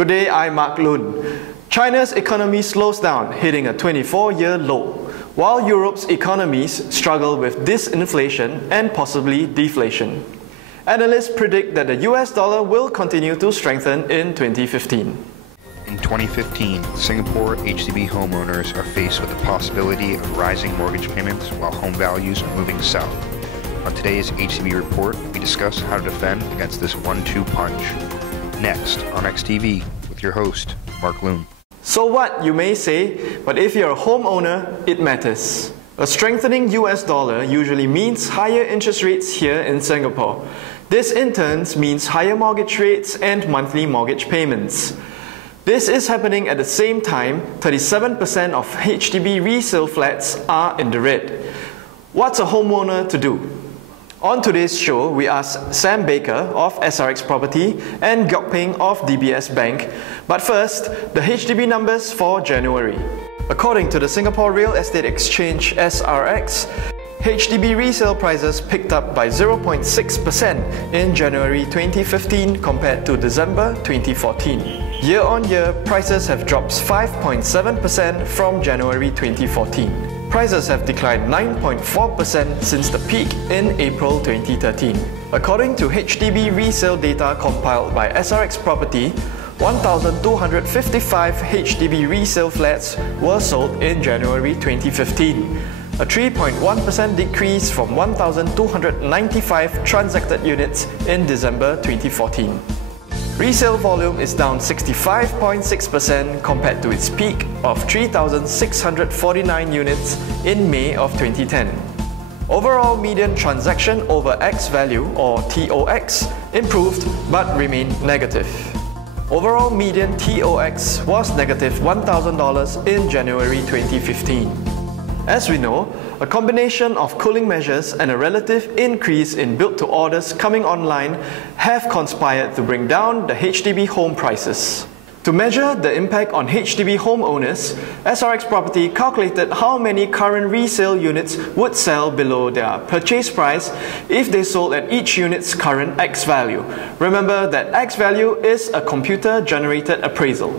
Good day, I'm Mark Lun. China's economy slows down, hitting a 24-year low, while Europe's economies struggle with disinflation and possibly deflation. Analysts predict that the US dollar will continue to strengthen in 2015. In 2015, Singapore HDB homeowners are faced with the possibility of rising mortgage payments while home values are moving south. On today's HDB report, we discuss how to defend against this 1-2 punch. Next on XTV with your host, Mark Loon. So what, you may say, but if you're a homeowner, it matters. A strengthening US dollar usually means higher interest rates here in Singapore. This in turn means higher mortgage rates and monthly mortgage payments. This is happening at the same time 37% of HDB resale flats are in the red. What's a homeowner to do? On today's show, we ask Sam Baker of SRX Property and Gyok Peng of DBS Bank. But first, the HDB numbers for January. According to the Singapore Real Estate Exchange SRX, HDB resale prices picked up by 0.6% in January 2015 compared to December 2014. Year-on-year, prices have dropped 5.7% from January 2014. Prices have declined 9.4% since the peak in April 2013. According to HDB resale data compiled by SRX Property, 1,255 HDB resale flats were sold in January 2015, a 3.1% decrease from 1,295 transacted units in December 2014. Resale volume is down 65.6% compared to its peak of 3,649 units in May of 2010. Overall median transaction over X value, or TOX, improved but remained negative. Overall median TOX was negative $1,000 in January 2015. As we know, a combination of cooling measures and a relative increase in build-to-orders coming online have conspired to bring down the HDB home prices. To measure the impact on HDB homeowners, SRX Property calculated how many current resale units would sell below their purchase price if they sold at each unit's current X value. Remember that X value is a computer-generated appraisal.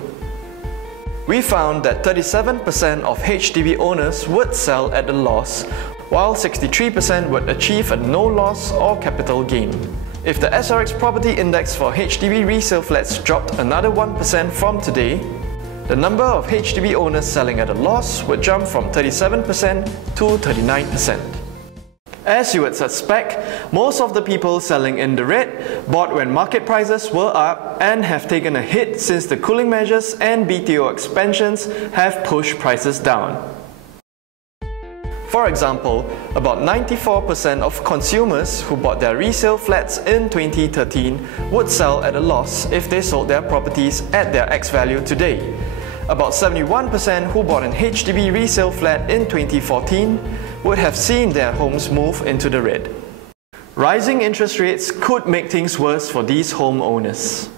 We found that 37% of HDB owners would sell at a loss, while 63% would achieve a no loss or capital gain. If the SRX Property Index for HDB resale flats dropped another 1% from today, the number of HDB owners selling at a loss would jump from 37% to 39%. As you would suspect, most of the people selling in the red bought when market prices were up and have taken a hit since the cooling measures and BTO expansions have pushed prices down. For example, about 94% of consumers who bought their resale flats in 2013 would sell at a loss if they sold their properties at their X value today. About 71% who bought an HDB resale flat in 2014 would have seen their homes move into the red. Rising interest rates could make things worse for these homeowners.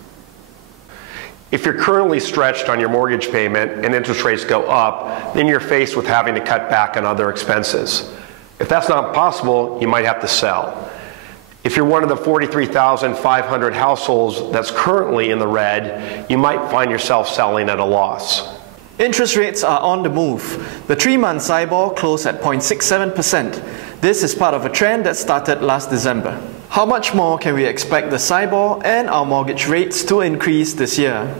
If you're currently stretched on your mortgage payment and interest rates go up, then you're faced with having to cut back on other expenses. If that's not possible, you might have to sell. If you're one of the 43,500 households that's currently in the red, you might find yourself selling at a loss. Interest rates are on the move. The 3-month SIBOR closed at 0.67%. This is part of a trend that started last December. How much more can we expect the SIBOR and our mortgage rates to increase this year?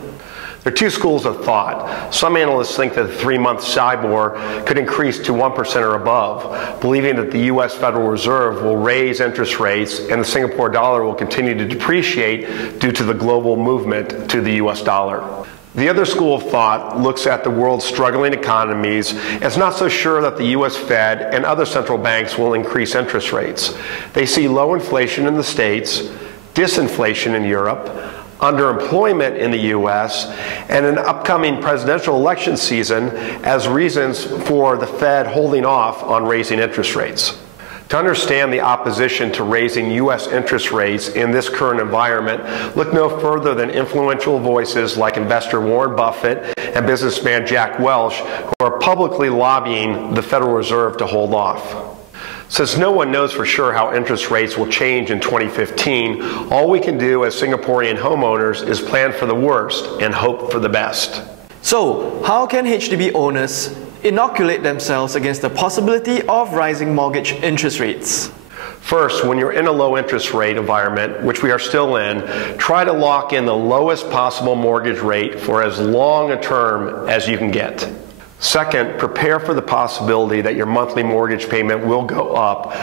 There are two schools of thought. Some analysts think that the 3-month SIBOR could increase to 1% or above, believing that the US Federal Reserve will raise interest rates and the Singapore dollar will continue to depreciate due to the global movement to the US dollar. The other school of thought looks at the world's struggling economies and is not so sure that the US Fed and other central banks will increase interest rates. They see low inflation in the States, disinflation in Europe, underemployment in the US, and an upcoming presidential election season as reasons for the Fed holding off on raising interest rates. To understand the opposition to raising U.S. interest rates in this current environment, look no further than influential voices like investor Warren Buffett and businessman Jack Welch, who are publicly lobbying the Federal Reserve to hold off. Since no one knows for sure how interest rates will change in 2015, all we can do as Singaporean homeowners is plan for the worst and hope for the best. So, how can HDB owners inoculate themselves against the possibility of rising mortgage interest rates? First, when you're in a low interest rate environment, which we are still in, try to lock in the lowest possible mortgage rate for as long a term as you can get. Second, prepare for the possibility that your monthly mortgage payment will go up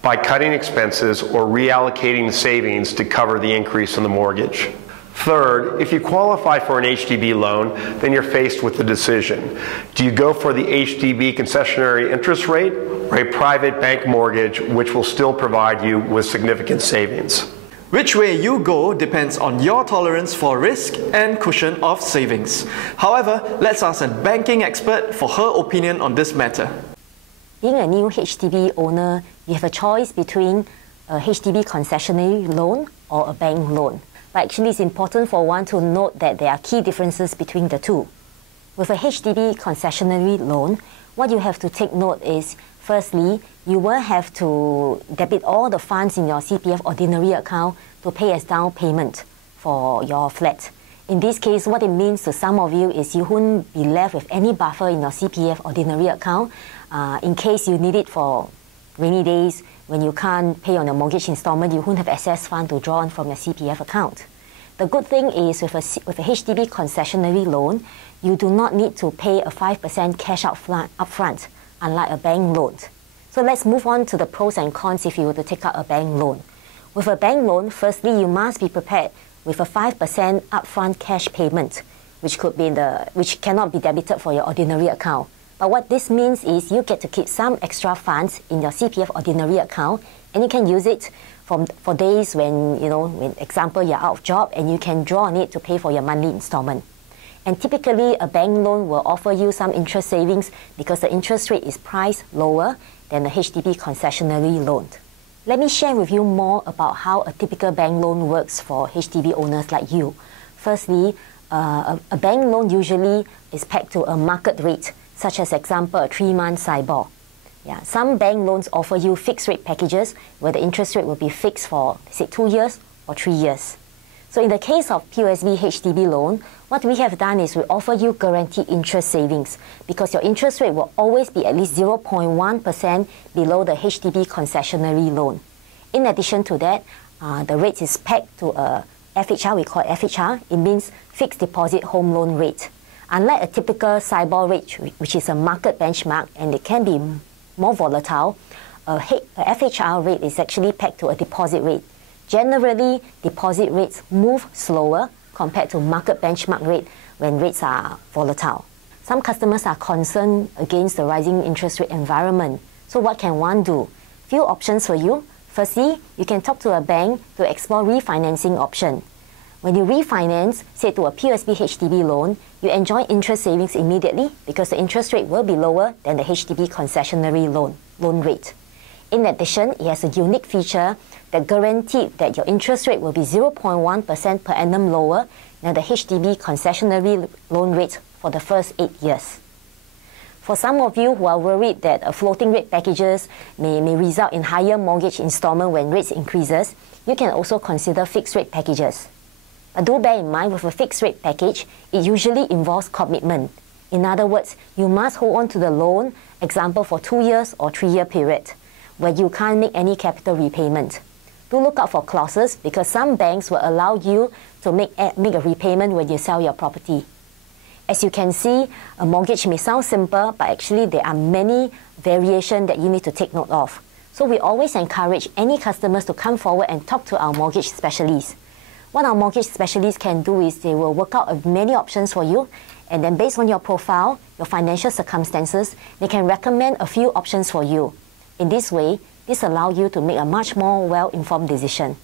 by cutting expenses or reallocating the savings to cover the increase in the mortgage. Third, if you qualify for an HDB loan, then you're faced with the decision. Do you go for the HDB concessionary interest rate or a private bank mortgage which will still provide you with significant savings? Which way you go depends on your tolerance for risk and cushion of savings. However, let's ask a banking expert for her opinion on this matter. Being a new HDB owner, you have a choice between a HDB concessionary loan or a bank loan. But actually, it's important for one to note that there are key differences between the two. With a HDB concessionary loan, what you have to take note is, firstly, you will have to debit all the funds in your CPF ordinary account to pay as down payment for your flat. In this case, what it means to some of you is you won't be left with any buffer in your CPF ordinary account in case you need it for rainy days. When you can't pay on your mortgage installment, you won't have excess fund to draw on from your CPF account. The good thing is with a HDB concessionary loan, you do not need to pay a 5% cash upfront, unlike a bank loan. So let's move on to the pros and cons if you were to take out a bank loan. With a bank loan, firstly, you must be prepared with a 5% upfront cash payment, which cannot be debited for your ordinary account. But what this means is you get to keep some extra funds in your CPF ordinary account, and you can use it for days when, example, you're out of job, and you can draw on it to pay for your monthly installment. And typically, a bank loan will offer you some interest savings because the interest rate is priced lower than a HDB concessionary loan. Let me share with you more about how a typical bank loan works for HDB owners like you. Firstly, a bank loan usually is pegged to a market rate, such as, example, a 3-month SIBOR. Some bank loans offer you fixed rate packages where the interest rate will be fixed for, say, 2 years or 3 years. So in the case of POSB HDB loan, what we have done is we offer you guaranteed interest savings because your interest rate will always be at least 0.1% below the HDB concessionary loan. In addition to that, the rate is pegged to a FHR, we call it FHR. It means fixed deposit home loan rate. Unlike a typical SIBOR rate, which is a market benchmark and it can be more volatile, a FHR rate is actually pegged to a deposit rate. Generally, deposit rates move slower compared to market benchmark rate when rates are volatile. Some customers are concerned against the rising interest rate environment. So what can one do? Few options for you. Firstly, you can talk to a bank to explore refinancing option. When you refinance, say to a POSB HDB loan, you enjoy interest savings immediately because the interest rate will be lower than the HDB concessionary loan rate. In addition, it has a unique feature that guarantees that your interest rate will be 0.1% per annum lower than the HDB concessionary loan rate for the first 8 years. For some of you who are worried that floating rate packages may result in higher mortgage installment when rates increases, you can also consider fixed rate packages. But do bear in mind, with a fixed rate package, it usually involves commitment. In other words, you must hold on to the loan, example for 2 years or 3-year period, where you can't make any capital repayment. Do look out for clauses because some banks will allow you to make a repayment when you sell your property. As you can see, a mortgage may sound simple, but actually there are many variations that you need to take note of. So we always encourage any customers to come forward and talk to our mortgage specialists. What our mortgage specialists can do is they will work out many options for you, and then based on your profile, your financial circumstances, they can recommend a few options for you. In this way, this allows you to make a much more well-informed decision.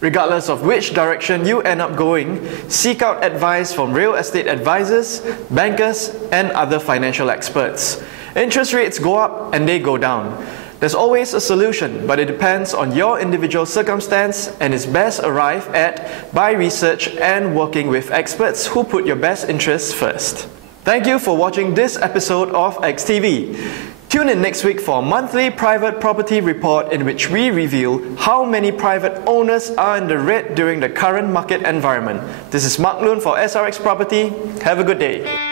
Regardless of which direction you end up going, seek out advice from real estate advisors, bankers, and other financial experts. Interest rates go up and they go down. There's always a solution, but it depends on your individual circumstance and is best arrived at by research and working with experts who put your best interests first. Thank you for watching this episode of XTV. Tune in next week for a monthly private property report in which we reveal how many private owners are in the red during the current market environment. This is Mark Loon for SRX Property. Have a good day.